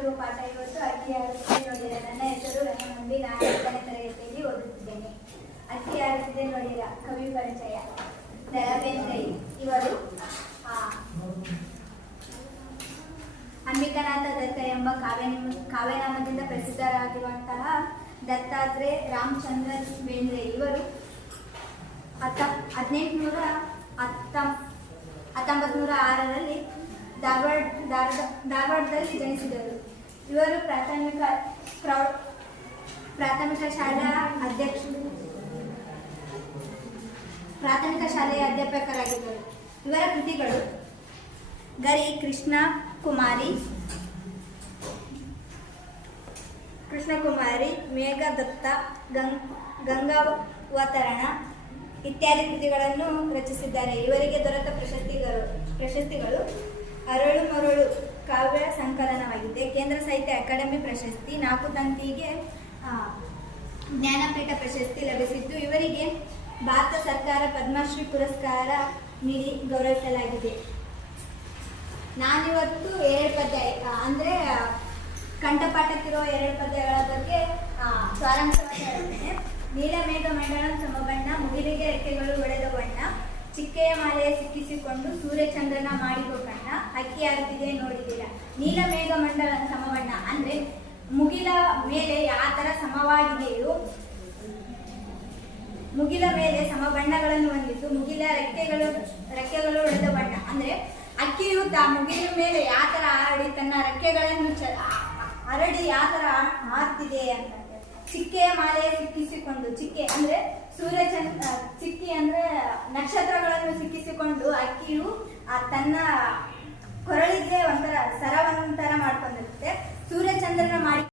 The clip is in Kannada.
ಮಾಡ್ತಿರುವ ಪಾಠ ಇವತ್ತು ಅಕ್ಕಿ ಆರುತ್ತಿದೆ ನೋಡಿರ. ನನ್ನ ಹೆಸರು ರಂಗಮಂದಿ ನಾನು ಐದನೇ ತರಗತಿಯಲ್ಲಿ ಓದುತ್ತಿದ್ದೇನೆ. ಅಕ್ಕಿ ಆರುತ್ತಿದೆ ನೋಡಿರ. ಕವಿ ಪರಿಚಯ. ದಳಬೇಂದ್ರೈ ಇವರು ಅಂಬಿಕನಾಥ ದತ್ತ ಎಂಬ ಕಾವ್ಯ ಕಾವ್ಯನಾಮದಿಂದ ಪ್ರಸಿದ್ಧರಾಗಿರುವಂತಹ ದತ್ತಾತ್ರೇಯ ರಾಮಚಂದ್ರ ಬೇಂದ್ರೆ ಇವರು ಹತ್ತ, ಹದಿನೆಂಟುನೂರ ಹತ್ತ ಹತ್ತೊಂಬತ್ತು ನೂರ ಆರರಲ್ಲಿ ಧಾರವಾಡ ಧಾರವಾಡದಲ್ಲಿ ಜನಿಸಿದರು ಇವರು ಪ್ರಾಥಮಿಕ ಪ್ರಾಥಮಿಕ ಶಾಲಾ ಅಧ್ಯಕ್ಷ, ಪ್ರಾಥಮಿಕ ಶಾಲೆಯ ಅಧ್ಯಾಪಕರಾಗಿದ್ದರು. ಇವರ ಕೃತಿಗಳು ಗರಿ ಕೃಷ್ಣ ಕುಮಾರಿ ಕೃಷ್ಣಕುಮಾರಿ ಮೇಘದತ್ತ ಗಂಗ್ ಗಂಗಾವತರಣ ಇತ್ಯಾದಿ ಕೃತಿಗಳನ್ನು ರಚಿಸಿದ್ದಾರೆ. ಇವರಿಗೆ ದೊರೆತ ಪ್ರಶಸ್ತಿಗಳು ಪ್ರಶಸ್ತಿಗಳು ಅರಳು ಮರಳು ಕಾವ್ಯ ಸಂಕಲನವಾಗಿದೆ. ಕೇಂದ್ರ ಸಾಹಿತ್ಯ ಅಕಾಡೆಮಿ ಪ್ರಶಸ್ತಿ ನಾಲ್ಕು ತಂತಿಗೆ ಜ್ಞಾನಪೀಠ ಪ್ರಶಸ್ತಿ ಲಭಿಸಿದ್ದು. ಇವರಿಗೆ ಭಾರತ ಸರ್ಕಾರ ಪದ್ಮಶ್ರೀ ಪುರಸ್ಕಾರ ನೀಡಿ ಗೌರವಿಸಲಾಗಿದೆ. ನಾನಿವತ್ತು ಎರಡು ಪದ್ಯ ಅಂದರೆ ಅಂದ್ರೆ ಆ, ಕಂಠಪಾಠಕ್ಕಿರೋ ಎರಡು ಪದ್ಯಗಳ ಬಗ್ಗೆ ಆ, ಹೇಳುತ್ತೇನೆ ನೀಲಮೇಘ ಮಂಡಳ ಸಮಬಣ್ಣ ಮುಗಿಲಿಗೆ ರೆಕ್ಕೆಗಳು ಒಡೆದ ಬಣ್ಣ ಚಿಕ್ಕೆಯ ಮಾಲೆಯ ಸಿಕ್ಕಿಸಿಕೊಂಡು ಸೂರ್ಯಚಂದ್ರನ ಮಾಡಿಕೊ ಅಕ್ಕಿ ಆಗುತ್ತಿದೆ ನೀಲ ಮೇಘ ಮಂಡಲ ಸಮಬಣ್ಣ ಅಂದ್ರೆ ಮುಗಿಲ ಮೇಲೆ ಯಾವ ತರ ಸಮವಾಗಿದೆಯೋ, ಮುಗಿಲ ಮೇಲೆ ಸಮ ಬಣ್ಣಗಳನ್ನು ಹೊಂದಿದ್ದು, ಮುಗಿಲ ರೆಕ್ಕೆಗಳು ರೆಕ್ಕೆಗಳು ಹೊಡೆದ ಬಣ್ಣ. ಅಂದ್ರೆ ಅಕ್ಕಿಯು ತ ಮುಗಿಲ ಮೇಲೆ ಯಾವ ತರ ಹರಡಿ ತನ್ನ ರೆಕ್ಕೆಗಳನ್ನು ಹರಡಿ ಯಾವ ತರ ಹಾರ್ತಿದೆ ಅಂತ. ಚಿಕ್ಕೆಯ ಮಾಲೆ ಸಿಕ್ಕಿಸಿಕೊಂಡು, ಚಿಕ್ಕೆ ಅಂದ್ರೆ ಸೂರ್ಯಚಂದ್ರ, ಚಿಕ್ಕಿ ಅಂದ್ರೆ ನಕ್ಷತ್ರಗಳನ್ನು ಸಿಕ್ಕಿಸಿಕೊಂಡು ಅಕ್ಕಿಯು ತನ್ನ ಕೊರಳಿಗೆ ಒಂಥರ ಸರವಂತರ ಮಾಡ್ಕೊಂಡಿರುತ್ತೆ. ಸೂರ್ಯಚಂದ್ರನ